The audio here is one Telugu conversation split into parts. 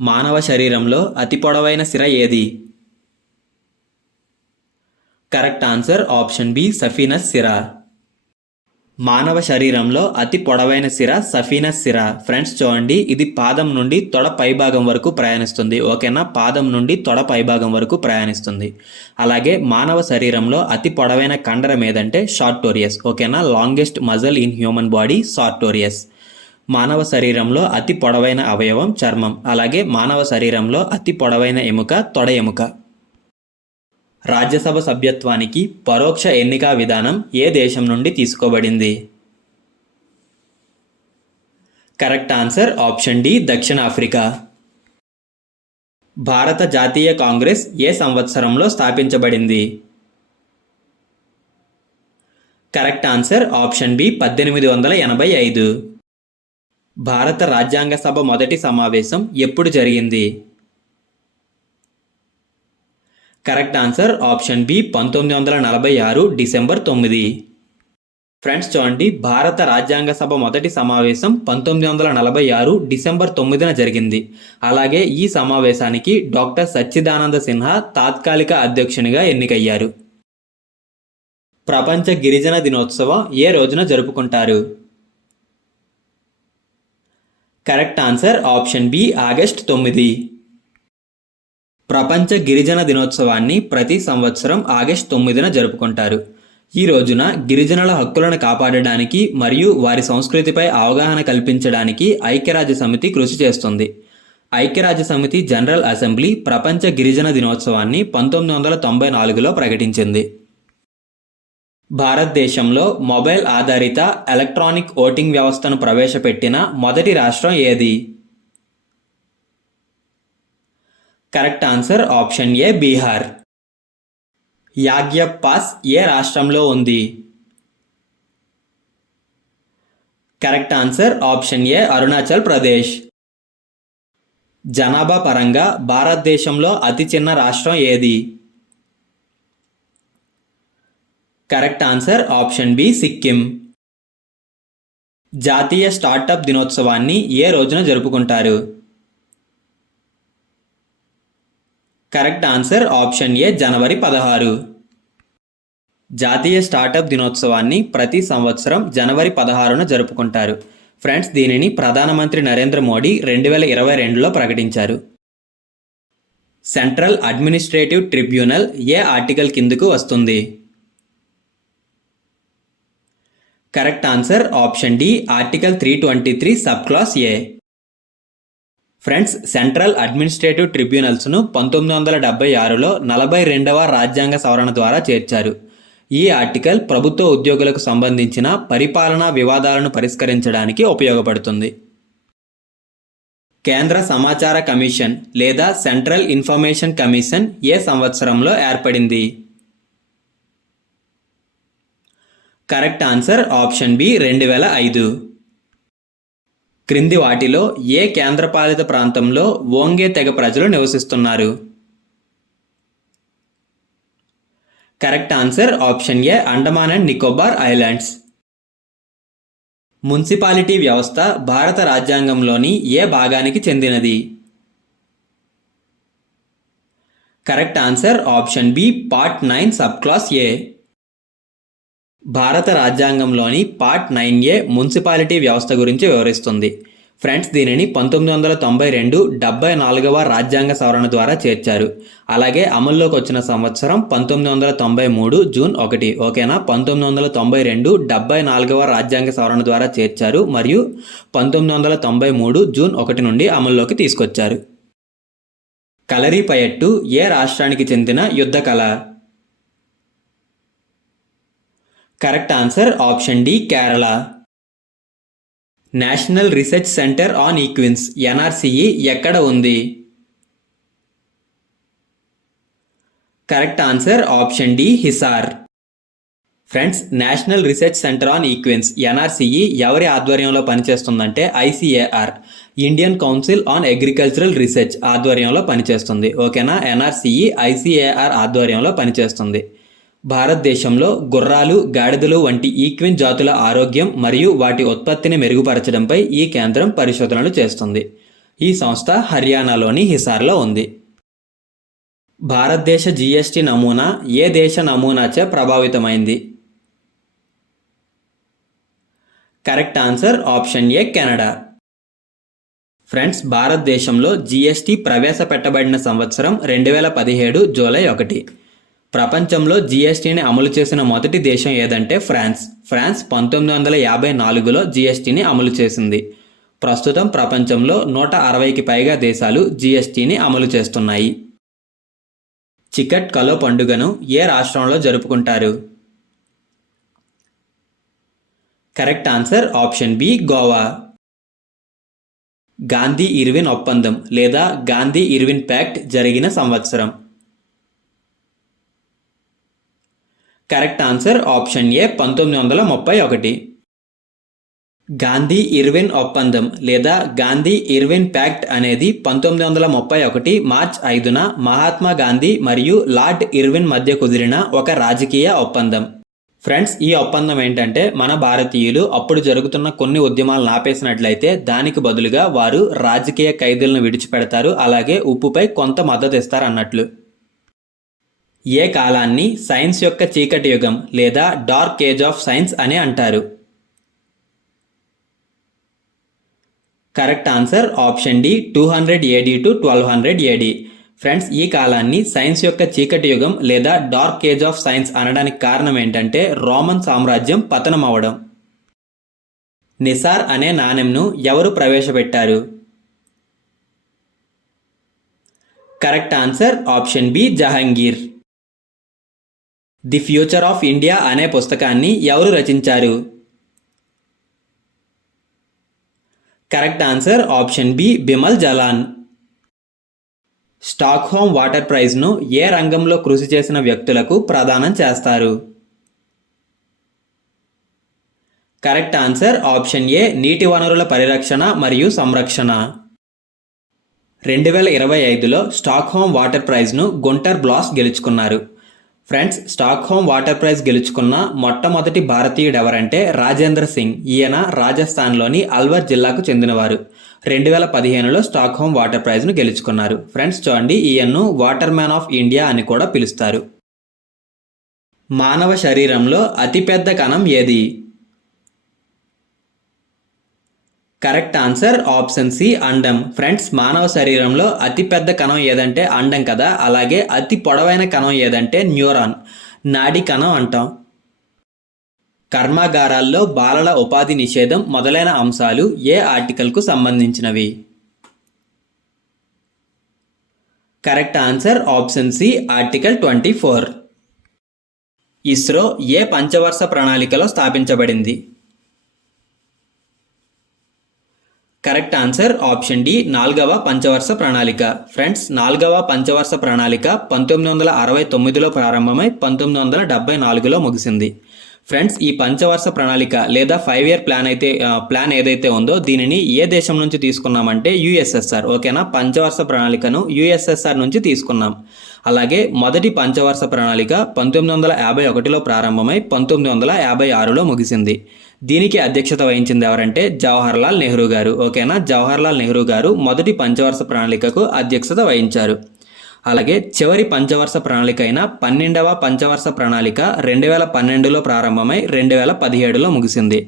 మానవ శరీరంలో అతి పొడవైన సిర ఏది? కరెక్ట్ ఆన్సర్ ఆప్షన్ బి సఫీనస్ సిర. మానవ శరీరంలో అతి పొడవైన సిర సఫీనస్ సిర. ఫ్రెండ్స్ చూడండి, ఇది పాదం నుండి తొడ పైభాగం వరకు ప్రయాణిస్తుంది. ఓకేనా, పాదం నుండి తొడ పైభాగం వరకు ప్రయాణిస్తుంది. అలాగే మానవ శరీరంలో అతి పొడవైన కండరం ఏదంటే షార్టోరియస్. ఓకేనా, longest muscle in human body sartorius. మానవ శరీరంలో అతి పొడవైన అవయవం చర్మం. అలాగే మానవ శరీరంలో అతి పొడవైన ఎముక తొడ ఎముక. రాజ్యసభ సభ్యత్వానికి పరోక్ష ఎన్నికా విధానం ఏ దేశం నుండి తీసుకోబడింది? కరెక్ట్ ఆన్సర్ ఆప్షన్ డి దక్షిణాఫ్రికా. భారత జాతీయ కాంగ్రెస్ ఏ సంవత్సరంలో స్థాపించబడింది? Correct answer option B 1885. భారత రాజ్యాంగ సభ మొదటి సమావేశం ఎప్పుడు జరిగింది? Correct answer option B 1946 December 9. Friends చూడండి, భారత రాజ్యాంగ సభ మొదటి సమావేశం 1946 డిసెంబర్ 9న జరిగింది. అలాగే ఈ సమావేశానికి డాక్టర్ సచ్చిదానంద సిన్హా తాత్కాలిక అధ్యక్షునిగా ఎన్నికయ్యారు. ప్రపంచ గిరిజన దినోత్సవం ఏ రోజున జరుపుకుంటారు? Correct answer option B August 9. ప్రపంచ గిరిజన దినోత్సవాన్ని ప్రతి సంవత్సరం ఆగస్ట్ 9న జరుపుకుంటారు. ఈ రోజున గిరిజనుల హక్కులను కాపాడడానికి మరియు వారి సంస్కృతిపై అవగాహన కల్పించడానికి ఐక్యరాజ్య సమితి కృషి చేస్తుంది. ఐక్యరాజ్య సమితి జనరల్ అసెంబ్లీ ప్రపంచ గిరిజన దినోత్సవాన్ని 1994లో ప్రకటించింది. భారతదేశంలో మొబైల్ ఆధారిత ఎలక్ట్రానిక్ ఓటింగ్ వ్యవస్థను ప్రవేశపెట్టిన మొదటి రాష్ట్రం ఏది? Correct answer option A Bihar. యాగ్యప్ పాస్ ఏ రాష్ట్రంలో ఉంది? Correct answer option A Arunachal Pradesh. జనాభా పరంగా భారతదేశంలో అతి చిన్న రాష్ట్రం ఏది? Correct answer option B Sikkim. జాతీయ స్టార్టప్ దినోత్సవాన్ని ఏ రోజున జరుపుకుంటారు? కరెక్ట్ ఆన్సర్ ఆప్షన్ ఏ జనవరి 16. జాతీయ స్టార్టప్ దినోత్సవాన్ని ప్రతి సంవత్సరం జనవరి 16న జరుపుకుంటారు. ఫ్రెండ్స్, దీనిని ప్రధానమంత్రి నరేంద్ర మోడీ 2022లో ప్రకటించారు. సెంట్రల్ అడ్మినిస్ట్రేటివ్ ట్రిబ్యునల్ ఏ ఆర్టికల్ కిందకు వస్తుంది? Correct answer option D article 323 sub clause A. Friends, central administrative ట్రిబ్యునల్స్ను 1976లో 42వ రాజ్యాంగ సవరణ ద్వారా చేర్చారు. ఈ ఆర్టికల్ ప్రభుత్వ ఉద్యోగులకు సంబంధించిన పరిపాలనా వివాదాలను పరిష్కరించడానికి ఉపయోగపడుతుంది. కేంద్ర సమాచార కమిషన్ లేదా సెంట్రల్ ఇన్ఫర్మేషన్ కమిషన్ ఏ సంవత్సరంలో ఏర్పడింది? Correct answer option B 2005. క్రింది వాటిలో ఏ కేంద్రపాలిత ప్రాంతంలో ఓంగే తెగ ప్రజలు నివసిస్తున్నారు? Correct answer option A Andaman and Nicobar Islands. Municipality వ్యవస్థ భారత రాజ్యాంగంలోని ఏ భాగానికి చెందినది? Correct answer option B part 9 sub clause A. భారత రాజ్యాంగంలోని పార్ట్ 9A మున్సిపాలిటీ వ్యవస్థ గురించి వివరిస్తుంది. ఫ్రెండ్స్, దీనిని 1992 74వ రాజ్యాంగ సవరణ ద్వారా చేర్చారు. అలాగే అమల్లోకి వచ్చిన సంవత్సరం 1993 జూన్ 1. ఓకేనా, 1992 74వ రాజ్యాంగ సవరణ ద్వారా చేర్చారు మరియు 1993 జూన్ 1 నుండి అమల్లోకి తీసుకొచ్చారు. కలరిపయట్టు ఏ రాష్ట్రానికి చెందిన యుద్ధ కళ? Correct answer option D Kerala. National research centre on equines NRCE ఎక్కడ ఉంది? Correct answer option D Hisar. Friends, national research centre on equines NRCE ఎవరి ఆధ్వర్యంలో పనిచేస్తుందంటే ICAR Indian council on agricultural research ఆధ్వర్యంలో పనిచేస్తుంది. ఓకేనా, NRCE ICAR ఆధ్వర్యంలో పనిచేస్తుంది. భారతదేశంలో గుర్రాలు, గాడిదలు వంటి ఈక్విన్ జాతుల ఆరోగ్యం మరియు వాటి ఉత్పత్తిని మెరుగుపరచడంపై ఈ కేంద్రం పరిశోధనలు చేస్తుంది. ఈ సంస్థ హర్యానాలోని హిసార్లో ఉంది. భారతదేశ జీఎస్టీ నమూనా ఏ దేశ నమూనాచే ప్రభావితమైంది? Correct answer option A Canada. Friends, భారతదేశంలో జీఎస్టీ ప్రవేశపెట్టబడిన సంవత్సరం 2017 జూలై 1. ప్రపంచంలో జీఎస్టీని అమలు చేసిన మొదటి దేశం ఏదంటే ఫ్రాన్స్. ఫ్రాన్స్ 1954లో జీఎస్టీని అమలు చేసింది. ప్రస్తుతం ప్రపంచంలో 160కి పైగా దేశాలు జీఎస్టీని అమలు చేస్తున్నాయి. చికట్ కలో పండుగను ఏ రాష్ట్రంలో జరుపుకుంటారు? Correct answer option B Goa. Gandhi Irwin ఒప్పందం లేదా గాంధీ-ఇర్విన్ ప్యాక్ట్ జరిగిన సంవత్సరం? Correct answer option A 1931. Gandhi Irwin ఒప్పందం లేదా గాంధీ-ఇర్విన్ ప్యాక్ట్ అనేది 1931 మార్చ్ 5న మహాత్మా గాంధీ మరియు లార్డ్ ఇర్విన్ మధ్య కుదిరిన ఒక రాజకీయ ఒప్పందం. ఫ్రెండ్స్, ఈ ఒప్పందం ఏంటంటే మన భారతీయులు అప్పుడు జరుగుతున్న కొన్ని ఉద్యమాలను ఆపేసినట్లయితే దానికి బదులుగా వారు రాజకీయ ఖైదీలను విడిచిపెడతారు, అలాగే ఉప్పుపై కొంత మద్దతు ఇస్తారు అన్నట్లు. ఏ కాలాన్ని సైన్స్ యొక్క చీకటి యుగం లేదా డార్క్ ఏజ్ ఆఫ్ సైన్స్ అని అంటారు? Correct answer option D 200 AD to 1200 AD. Friends, ఈ కాలాన్ని సైన్స్ యొక్క చీకటి యుగం లేదా డార్క్ ఏజ్ ఆఫ్ సైన్స్ అనడానికి కారణం ఏంటంటే రోమన్ సామ్రాజ్యం పతనం అవడం. నిసార్ అనే నాణెంను ఎవరు ప్రవేశపెట్టారు? Correct answer option B Jahangir. The future of India అనే పుస్తకాన్ని ఎవరు రచించారు? Correct answer option B Bimal Jalan. Stockholm water ప్రైజ్ను ఏ రంగంలో కృషి చేసిన వ్యక్తులకు ప్రదానం చేస్తారు? కరెక్ట్ ఆన్సర్ ఆప్షన్ ఏ నీటి వనరుల పరిరక్షణ మరియు సంరక్షణ. 2025లో స్టాక్హోమ్ వాటర్ ప్రైజ్ను గుంటర్ బ్లాస్ గెలుచుకున్నారు. ఫ్రెండ్స్, స్టాక్హోమ్ వాటర్ ప్రైజ్ గెలుచుకున్న మొట్టమొదటి భారతీయుడు ఎవరంటే రాజేంద్ర సింగ్. ఈయన రాజస్థాన్లోని అల్వర్ జిల్లాకు చెందినవారు. 2015లో స్టాక్హోమ్ వాటర్ ప్రైజ్ను గెలుచుకున్నారు. ఫ్రెండ్స్ చూడండి, ఈయన్ను వాటర్ మ్యాన్ ఆఫ్ ఇండియా అని కూడా పిలుస్తారు. మానవ శరీరంలో అతిపెద్ద కణం ఏది? కరెక్ట్ ఆన్సర్ ఆప్షన్ సి అండం. ఫ్రెండ్స్, మానవ శరీరంలో అతిపెద్ద కణం ఏదంటే అండం కదా, అలాగే అతి పొడవైన కణం ఏదంటే న్యూరాన్, నాడీ కణం అంటాం. కర్మాగారాల్లో బాలల ఉపాధి నిషేధం మొదలైన అంశాలు ఏ ఆర్టికల్కు సంబంధించినవి? Correct answer option C article 24. ISRO ఏ పంచవర్ష ప్రణాళికలో స్థాపించబడింది? కరెక్ట్ ఆన్సర్ ఆప్షన్ డి 4వ పంచవర్ష ప్రణాళిక. ఫ్రెండ్స్, 4వ పంచవర్ష ప్రణాళిక 1969లో ప్రారంభమై 1974లో ముగిసింది. ఫ్రెండ్స్, ఈ పంచవర్ష ప్రణాళిక లేదా 5 year ప్లాన్ ఏదైతే ఉందో దీనిని ఏ దేశం నుంచి తీసుకున్నామంటే యుఎస్ఎస్ఆర్. ఓకేనా, పంచవర్ష ప్రణాళికను యుఎస్ఎస్ఆర్ నుంచి తీసుకున్నాం. అలాగే మొదటి పంచవర్ష ప్రణాళిక 1951లో ప్రారంభమై 1956లో ముగిసింది. దీనికి అధ్యక్షత వహించింది ఎవరంటే జవహర్లాల్ నెహ్రూ గారు. ఓకేనా, జవహర్లాల్ నెహ్రూ గారు మొదటి పంచవర్ష ప్రణాళికకు అధ్యక్షత వహించారు. అలాగే చివరి పంచవర్ష ప్రణాళిక అయిన 12వ పంచవర్ష ప్రణాళిక 2012లో ప్రారంభమై 2017లో ముగిసింది.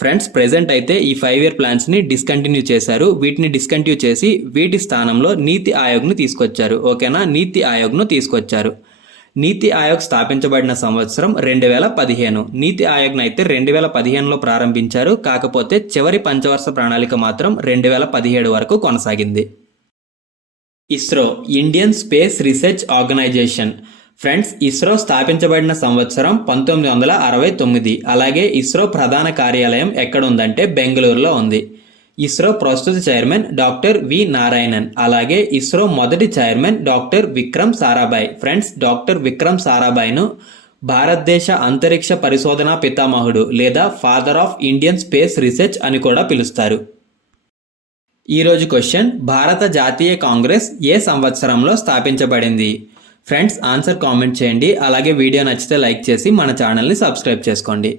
ఫ్రెండ్స్, ప్రెజెంట్ అయితే ఈ 5 year ప్లాన్స్ని డిస్కంటిన్యూ చేశారు. వీటిని డిస్కంటిన్యూ చేసి వీటి స్థానంలో నీతి ఆయోగ్ను తీసుకొచ్చారు. ఓకేనా, నీతి ఆయోగ్ను తీసుకొచ్చారు. నీతి ఆయోగ్ స్థాపించబడిన సంవత్సరం 2015. నీతి ఆయోగ్ను అయితే 2015లో ప్రారంభించారు. కాకపోతే చివరి పంచవర్ష ప్రణాళిక మాత్రం 2017 వరకు కొనసాగింది. ISRO Indian space research organisation. Friends, ISRO స్థాపించబడిన సంవత్సరం 1969. అలాగే ఇస్రో ప్రధాన కార్యాలయం ఎక్కడ ఉందంటే బెంగళూరులో ఉంది. ఇస్రో ప్రస్తుత చైర్మన్ డాక్టర్ వి నారాయణన్. అలాగే ఇస్రో మొదటి chairman doctor Vikram Sarabhai. Friends, doctor Vikram సారాభాయ్ను భారతదేశ అంతరిక్ష పరిశోధన పితామహుడు లేదా father of Indian space research అని కూడా పిలుస్తారు. ఈరోజు క్వశ్చన్, భారత జాతీయ కాంగ్రెస్ ఏ సంవత్సరంలో స్థాపించబడింది? ఫ్రెండ్స్, ఆన్సర్ కామెంట్ చేయండి. అలాగే వీడియో నచ్చితే లైక్ చేసి మన ఛానల్ని సబ్స్క్రైబ్ చేసుకోండి.